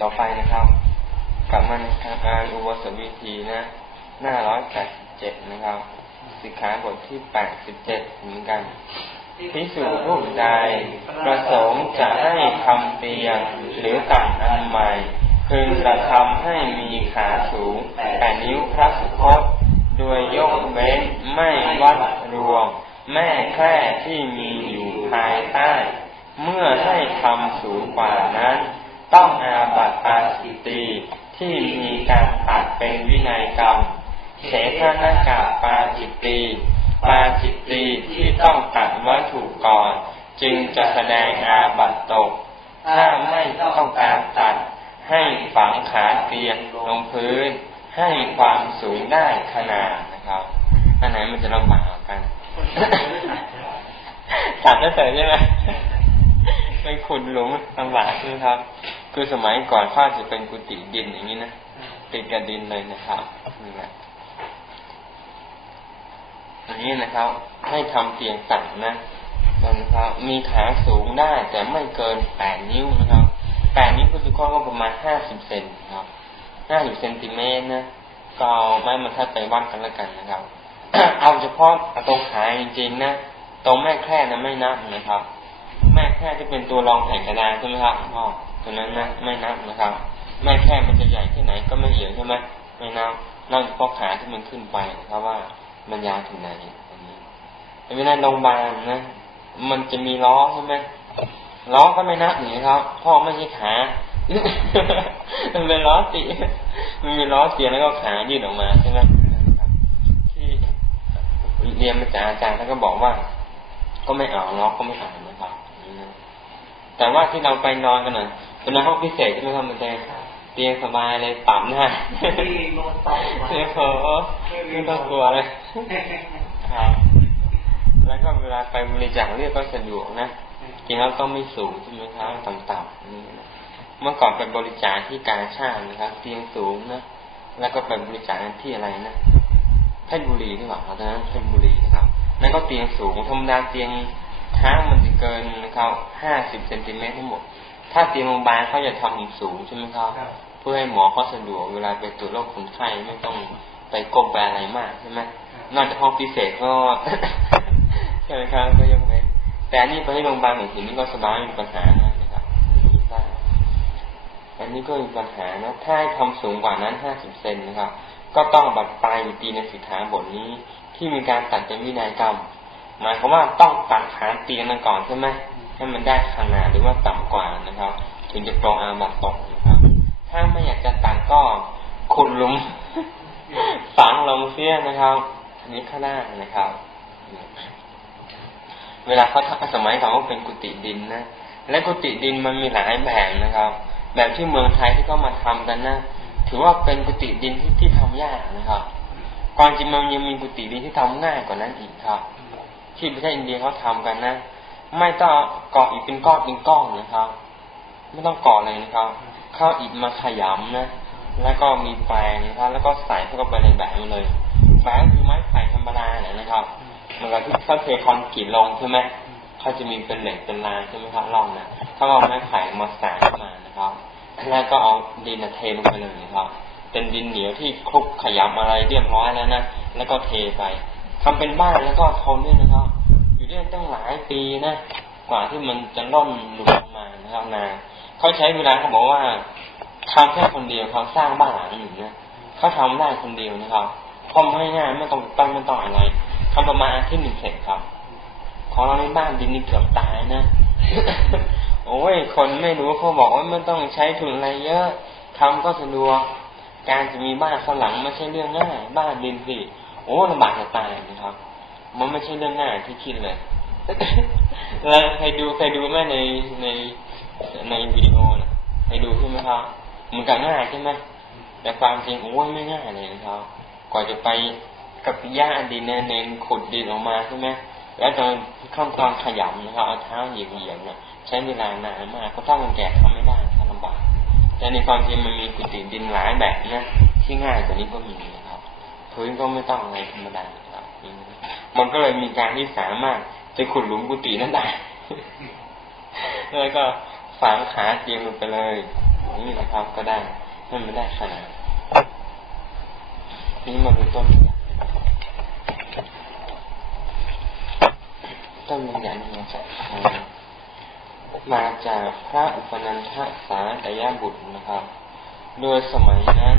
ต่อไปนะครับกลับมาในทางการอุบสถวิธีนะ หน้าร้อยแปดสิบเจ็ดนะครับ สิกขาบทที่แปดสิบเจ็ดเหมือนกันพิสูจรูปใดประสงค์จะให้ทำเตียงหรือตัดอันใหม่พึงกระทำให้มีขาสูงแปดนิ้วพระสุคตโดยยกเว้นไม่วัดรวม แม่แค่ที่มีอยู่ภายใต้ เมื่อให้ทำสูงกว่านั้น เสทนากาปาจิตตีปาจิตตีที่ต้องตัดวัตถุก่อน จึงจะแสดงอาบัตตก ถ้าไม่ต้องการตัด ให้ฝังขาเตียงลงพื้น ให้ความสูงได้ขนาดนะครับอันไหนมันจะลำบากกันตัดได้เสร็จใช่ไหมไปขุดหลุมลำบากใช่ไหมครับ คือสมัยก่อนข้าจะเป็นกุฏิดินอย่างนี้นะติดกับดินเลยนะครับนี่แหละ อันนี้นะครับ ให้ทำเตียงสั่งนะนะครับ มีขาสูงได้แต่ไม่เกินแปดนิ้วนะครับแปดนิ้วก็คือข้อก็ประมาณห้าสิบเซนครับห้าสิบเซนติเมตรนะก็เอาไม้บรรทัดไปวัดกันแล้วกันนะครับ เอาเฉพาะตรงขาจริงๆนะตรงแม่แคร่นะไม่นับนะครับ แม่แคร่ที่เป็นตัวรองแผ่นกระดานใช่ไหมครับพ่อตัวนั้นนะไม่นับนะครับ แม่แคร่มันจะใหญ่ที่ไหนก็ไม่เหี่ยวใช่ไหมไม่นับนอกจากพอขาที่มันขึ้นไปนะครับว่า มันยาวถึงไหนอันนี้เวลาโรงพยาบาลนะ มันจะมีล้อใช่ไหมล้อก็ไม่นับอย่างนี้ครับพ่อไม่ใช่ขา มันเป็นล้อตีมันมีล้อเตียนแล้วก็ขายืดออกมาใช่ไหมที่เรียนมาจากอาจารย์แล้วก็บอกว่า ก็ไม่เอาล้อก็ไม่เอานะครับแต่ว่าที่เราไปนอนกันหน่อยเป็นห้องพิเศษใช่ไหมครับมันเเตียงสบายเลยปรับหน้าเตียงโอไม่ต้องกลัวเลยครับแล้วก็เวลาไปบริจาคเรียกก็สะดวกนะจริงแล้วต้องไม่สูงใช่ไหมครับต่ำๆนี่นะเมื่อก่อนไปบริจาคที่การชาตินะครับ เตียงสูงนะแล้วก็ไปบริจาคที่อะไรนะเพชรบุรีที่บอกเขาตอนนั้นเพชรบุรีนะครับนั่นก็เตียงสูงธรรมดาเตียงท้างมันจะเกินนะครับห้าสิบเซนติเมตรทั้งหมด ถ้าเตียงโรงพยาบาลเขาจะทำสูงใช่ไหมครับ เพื่อให้หมอเขาสะดวกเวลาไปตรวจโรคคนไข้ไม่ต้องไปกบแปอะไรมากใช่ไหมนอกจากห้องพิเศษก็ใช่ไหมครับก็ยังเว้นแต่อันนี้ไปที่โรงพยาบาลหนึ่งทีนี้ก็สบายไม่มีปัญหานะครับได้อันนี้ก็มีปัญหานะถ้าให้ทำสูงกว่านั้นห้าสิบเซนนะครับ ก็ต้องบัดปลายปีในสิทธาบทนี้ที่มีการตัดเป็นวินัยกรรมหมายความว่าต้องตัดฐานเตียงนั้นก่อนใช่ไหม ให้มันได้ขนาดหรือว่าต่ำกว่านะครับ ถึงจะปรองอาบัตตกนะครับ ถ้าไม่อยากจะตัดก็ขุดลุมฝังลงเสียนะครับอันนี้ข้างหน้านะครับ เวลาเขาสมัยเขาเป็นกุฏิดินนะ และกุฏิดินมันมีหลายแบบนะครับ แบบที่เมืองไทยที่เขามาทำกันนะถือว่าเป็นกุฏิดินที่ที่ทำยากนะครับก่อนจริงมันยังมีกุฏิดินที่ทำง่ายกว่านั้นอีกครับ ที่ประเทศอินเดียเขาทากันนะ ไม่ต้องกาะอีกเป็นก้อนเป็นก้อนนะครับ ไม่ต้องกาะเลยนะครับเข้าอิฐมาขยำนะ แล้วก็มีแปรงนะครับ แล้วก็ใส่เข้าไปในแบบนี้เลยแปรงคือไม้ไผ่ธรรมดาเนี่ยนะครับเหมือนกับที่เขาเทคอนกรีตลงใช่ไหมเขาจะมีเป็นเหล็กเป็นลายใช่ไหมครับล่องนะเขาเอาไม้ไผ่มาใส่ขึ้นมานะครับ แล้วก็เอาดินเทลงไปเลยนะครับ เป็นดินเหนียวที่คลุกขยำอะไรเรียบร้อยแล้วนะ แล้วก็เทไปทำเป็นบ้านแล้วก็ทนด้วยนะครับ เรื่องตั้งหลายปีนะกว่าที่มันจะล่นหลุดลงมานะครับนาเขาใช้เวลาเขาบอกว่าทำแค่คนเดียวเขาสร้างบ้านหลังหนึ่งนะเขาทำได้คนเดียวนะครับพอไม่ง่ายไม่ต้องตั้งไม่ต้องอะไรทำประมาณอาทิตย์หนึ่งเสร็จครับของเราในบ้านดินนี่เกือบตายนะโอ้ย คนไม่รู้เขาบอกว่าไม่ต้องใช้ทุนอะไรเยอะทำก็สะดวก การจะมีบ้านข้างหลังไม่ใช่เรื่องง่าย บ้านดินสิ โอ้ลำบากจะตายนะครับ มันไม่ใช่เรื่องง่ายที่คิดเลยเราใครดูใครดูแม่ในในในวิดีโอนะใครดูใช่ไหมครับมันก็ง่ายใช่ไหมแต่ความจริงโอ้ยไม่ง่ายเลยนะครับ กว่าจะไปกับหญ้าดินเนเนขุดดินออกมาใช่ไหมแล้วตอนขั้นตอนขยำนะครับเอาเท้าเหยียบเหยียบเนี่ยใช้เวลานานมากก็ถ้ามันแก่ทำไม่ได้ถ้าลำบากแต่ในความจริงมันมีกุฏิดินหลายแบบนะที่ง่ายกว่านี้ก็มีนะครับพื้นก็ไม่ต้องอะไรธรรมดา มันก็เลยมีการที่สามารถจะขุดหลุมกุฏินั้นได้ แล้วก็ฝังขาเตียงลงไปเลย นี่นะครับก็ได้ให้มันได้ขนาดนี่มาดูต้นแบบต้นแบบนี้มาจากมาจากพระอุปนันทสาตยาบุตรนะครับ โดยสมัยนั้น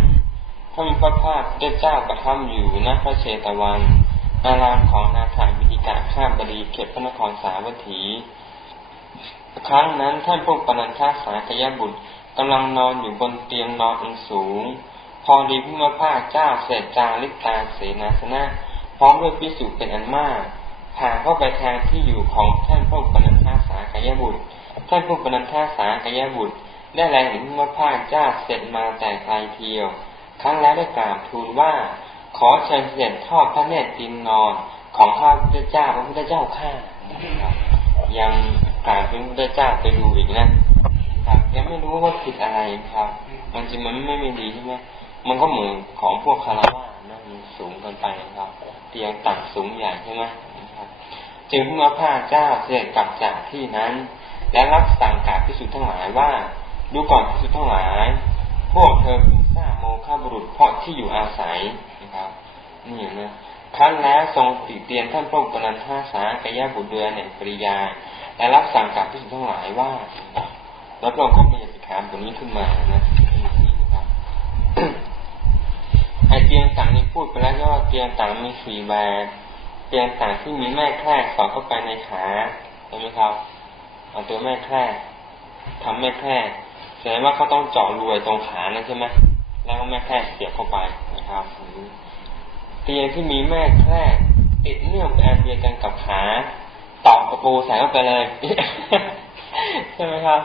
ท่านพระภาคเจ้าประทับอยู่ณพระเชตวัน อารามของนาถาบิดิกาข้ามบดีเขตพระนครสาวัตถี ครั้งนั้นท่านพวกปนันทาสาตยาบุตรกำลังนอนอยู่บนเตียงนอนอันสูง พอดีพิมพาเจ้าเสด็จจางลิกาเสนาสนะพร้อมด้วยพิสุเป็นอันมากผ่านเข้าไปทางที่อยู่ของท่านพวกปนันทาสากยบุตร ท่านพวกปนันทาสากยบุตร ได้แลเห็นพิมพาเจ้าเสร็จมาแต่ไกลเทียว ครั้งแล้วได้กราบทูลว่า ขอเชิญเสด็จทอดพระเนตรตินนอนของข้าพระเจ้าพระพุทธเจ้าข้ายังกราบพระพุทธเจ้าไปดูอีกนะครับยังไม่รู้ว่าผิดอะไรครับ มันจริงมันไม่ม่ดีใช่ไหมมันก็เหมือนของพวกคารวะนะมันสูงเกินไปนะครับเตียงต่ำสูงใหญ่ใช่ไหมจึงพระพาเจ้าเสด็จกลับจากที่นั้น และรับสั่งกาพิสุทธ์ทั้งหลายว่า ดูก่อนพิสุทธ์ทั้งหลาย พวกเธอทราบโมฆะบุรุษเพราะที่อยู่อาศัย ครับนี่นะครั้นแล้วทรงติเตียนท่านพระอุปนันทาสากยะบุตรเดือนแห่งปริยา และรับสั่งกับพิสุดทั้งหลายว่าแล้วพระองค์ก็มีสิกขาบทนี้ขึ้นมานะไอเตียงต่างนี้พูดไปแล้วว่าเตียงต่างมีสี่แบบเตียงต่างที่มีแม่แคร่สอดเข้าไปในขาใช่ไหมครับเอาตัวแม่แคร่ทำแม่แคร่แสดงว่าเขาต้องเจาะรวยตรงขานั่นใช่ไหมแล้วก็แม่แคร่เสียบเข้าไปนะ ครับเตียงที่มีแม่แคร่ติดเนื่องเป็นอันเดียกันกับขาตอกกระปูใส่เข้าไปเลย ใช่ไหมครับ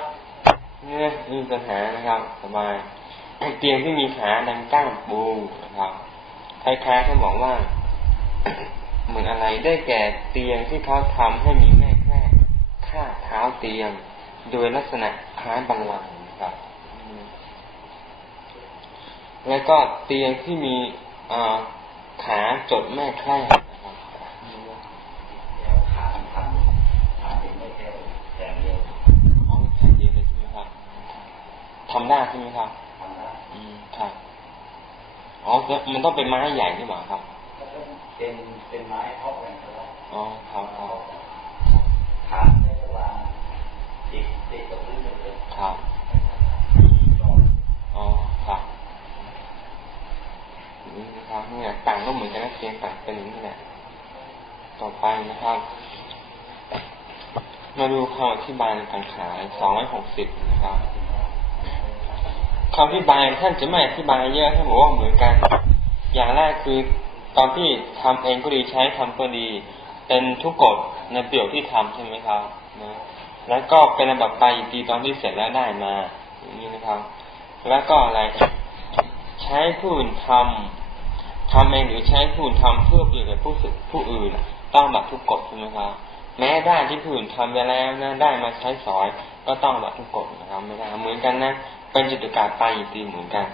เนี่ยมีปัญหานะครับ สบายเตียงที่มีขาดังก้ามปูนะครับคล้ายๆเขาบอกว่า เหมือนอะไรได้แก่เตียงที่เขาทำให้มีแม่แคร่คาเท้าเตียง โดยลักษณะคล้ายบังลังนะครับ แล้วก็เตียงที่มีขาจดแม่แคร่ทำได้ใช่ไหมครับทำได้อืมครับอ๋อมันต้องเป็นไม้ใหญ่หรือเปล่าครับเป็นเป็นไม้ออกแบบก็ได้อ๋อครับครับขาในระหว่างติดติดกับพื้นเลยครับอ๋อ ครับนี่นะครับ เนี่ยต่างก็เหมือนกันนะเพียงต่างเป็นอย่างนี้แหละต่อไปนะครับ มาดูคำอธิบายในการขายสองร้อยหกสิบนะครับคำอธิบายท่านจะไม่อธิบายเยอะท่านบอกว่าเหมือนกัน อย่างแรกคือตอนที่ทำเองก็ดีใช้ทำก็ดี เป็นทุกกฎในเปี่ยวที่ทำใช่ไหมครับนะแล้วก็เป็นแบบไปดีตอนที่เสร็จแล้วได้มา อย่างนี้นะครับ แล้วก็อะไร ใช้ผู้อื่นทำ ทำเองหรือใช้ผู้อื่นทำเพื่อเปลี่ยนผู้สึกผู้อื่นต้องแบบทุกกฎใช่ไหมครับแม้ได้ที่ผู้อื่นทำไปแล้วนะได้มาใช้สอย ก็ต้องแบบทุกกฎนะครับไม่ได้เหมือนกันนะเป็นจิตกาไปอีกทีเหมือนกัน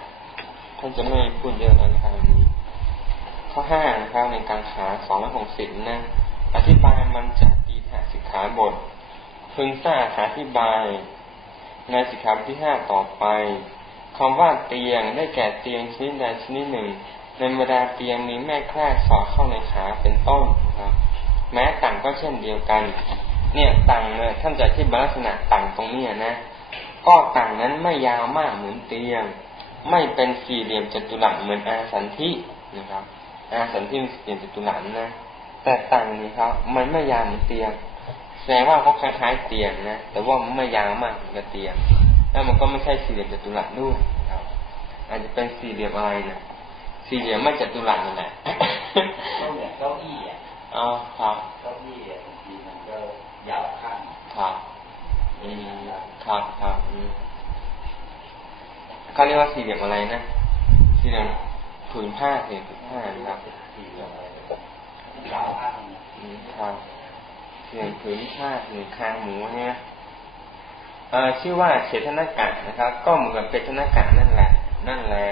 ท่านจะไม่พูดเยอะแล้วนะครับนี้ข้อห้านะครับในการขาสองร้อยหกสิบนะอธิบายมันจากตีถาสิกขาบทพึงทราบอธิบาย ในสิกขาบทที่ห้าต่อไปคำว่าเตียงได้แก่เตียงชนิดใดชนิดหนึ่ง ในบรรดาเตียงมีแม่แคร่สอดเข้าในขาเป็นต้นนะครับแม้ต่างก็เช่นเดียวกัน เนี่ยต่างเลยท่านจะที่ลักษณะต่างตรงนี้นะ ก็ต่างนั้นไม่ยาวมากเหมือนเตียง ไม่เป็นสี่เหลี่ยมจัตุรัสเหมือนอาสันทินะครับ อาสันทิสี่เหลี่ยมจัตุรัสนะ แต่ต่างนี้ครับ มันไม่ยาวเหมือนเตียง แสดงว่าเขาคล้ายๆเตียงนะ แต่ว่ามันไม่ยาวมากเหมือนกับเตียง แล้วมันก็ไม่ใช่สี่เหลี่ยมจัตุรัสด้วยครับ อาจจะเป็นสี่เหลี่ยมอะไรนะ สี่เหลี่ยมไม่จัตุรัสนั่นแหละก็เหมือนเก้าอี้อะอ๋อครับเก้าอี้บางทีมันก็ยาวข้างครับอืมครับครับอืมเขาเรียกว่าสี่เหลี่ยมอะไรนะสี่เหลี่ยมผืนผ้าสี่ผืนผ้านะครับสี่เหลี่ยมอะไรยาวข้างอืมครับสี่เหลี่ยมผืนผ้าหรือคางหมูเนี่ยเออชื่อว่าเฉทนากะนะครับ ก็เหมือนกับเป็นทนากะนั่นแหละ นั่นแหละ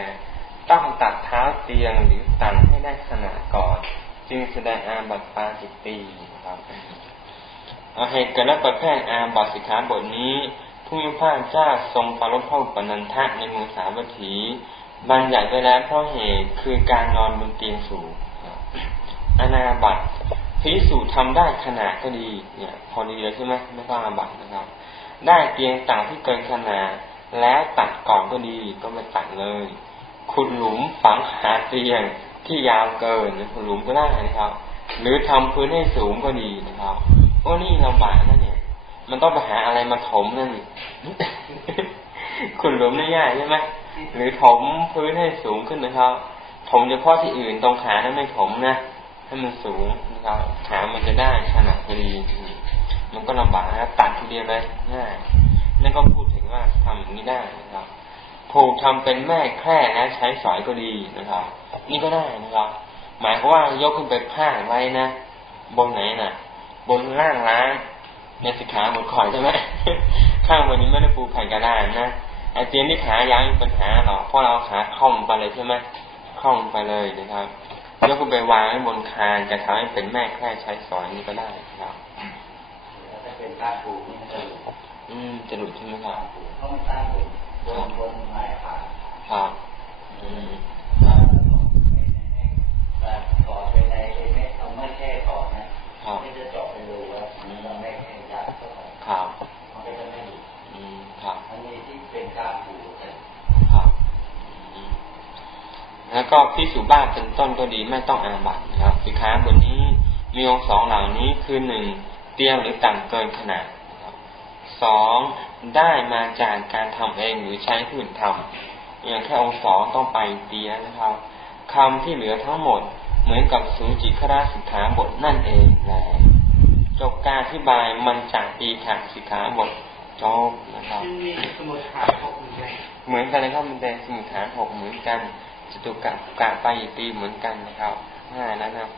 ต้องตัดเท้าเตียงหรือตันให้ได้ขนาดก่อน จึงแสดงอาบัติปาจิตีครับเหตุกิดและประแพร่อาบัติสิกขาบทนี้ผู้มีพระเจ้าทรงปรารภพระอุปนันทะในมือสาวัตถีบัญญัติไว้แล้วเพราะเหตุคือการนอนบนเตียงสูงอนาบัตพิสูจน์ทำได้ขนาดก็ดีเนี่ยพอดีเลยใช่ไหมไม่ต้องอาบัตนะครับ ได้เตียงต่างที่เกินขนาดแล้วตัดก่อนก็ดีก็ไม่ตัดเลย ขุดหลุมฝังหาเตียงที่ยาวเกินขุดหลุมก็ได้นะครับ หรือทำพื้นให้สูงก็ดีนะครับเพราะนี่ลำบากนะเนี่ย มันต้องไปหาอะไรมาถมนั่นนี่ขุดหลุมนี่ยากใช่ไหมหรือถมพื้นให้สูงขึ้นนะครับ ถมเฉพาะที่อื่นตรงขานั้นไม่ถมนะให้มันสูงนะครับขามันจะได้ขนาดพอดีมันก็ลำบากนะตัดทีเดียวเลยง่ายนั่นก็พูดถึงว่าทำอย่างนี้ได้นะครับ ผูกทำเป็นแม่แคร่และใช้สอยก็ดีนะครับ นี่ก็ได้นะครับ หมายความว่ายกขึ้นไปผ้าไว้นะบนไหนน่ะ บนล่างล้างในสิกขาบทขอยใช่ไหมข้างบนนี้ไม่ได้ปูแผ่นกระดานนะไอเตียนที่ขายาวมีปัญหาหรอกเพราะเราขาคล่อมไปเลยใช่ไหมคล่อมไปเลยนะครับยกขึ้นไปวางไว้บนคานจะทำให้เป็นแม่แค่ใช้สอยนี่ก็ได้ครับแล้วถ้าเป็นการปลูกนี่มันจะอืมจะหลุดใช่ไหมครับ ปลูกเพราะมันตั้งอยู่บนบนไม้ผาครับอืมถ้าไปในแม่แต่ก่อไปในไอ้แม่เอาไม่แค่ก่อนนะครับไม่จะเจาะไปดูว่ามันเราไม่แค่ยัดเข้าไปครับมันก็จะไม่ดีอืมครับมันมีที่เป็นการปลูกแต่ครับอืมแล้วก็พิสูจบ้านเป็นต้นก็ดีไม่ต้องอาบัตนะครับสิกขาบทนี้มีองค์สองเหล่านี้คือหนึ่งเตี้ยหรือต่ำเกินขนาดนะครับ สองได้มาจากการทำเองหรือใช้ผู้อื่นทำอย่างแค่องค์สองต้องไปเตี้ยนะครับคำที่เหลือทั้งหมดเหมือนกับสูจิคราสิกขาบทนั่นเองแหละจบการอธิบายมันจากปีถักสิกขาบทจบนะครับมีสมุดฐานหกเหมือนกันเหมือนกันเลยครับมันเป็นสมุทฐานหกเหมือนกันจตุกะกะไปตีเหมือนกันนะครับง่ายแล้วนะครับ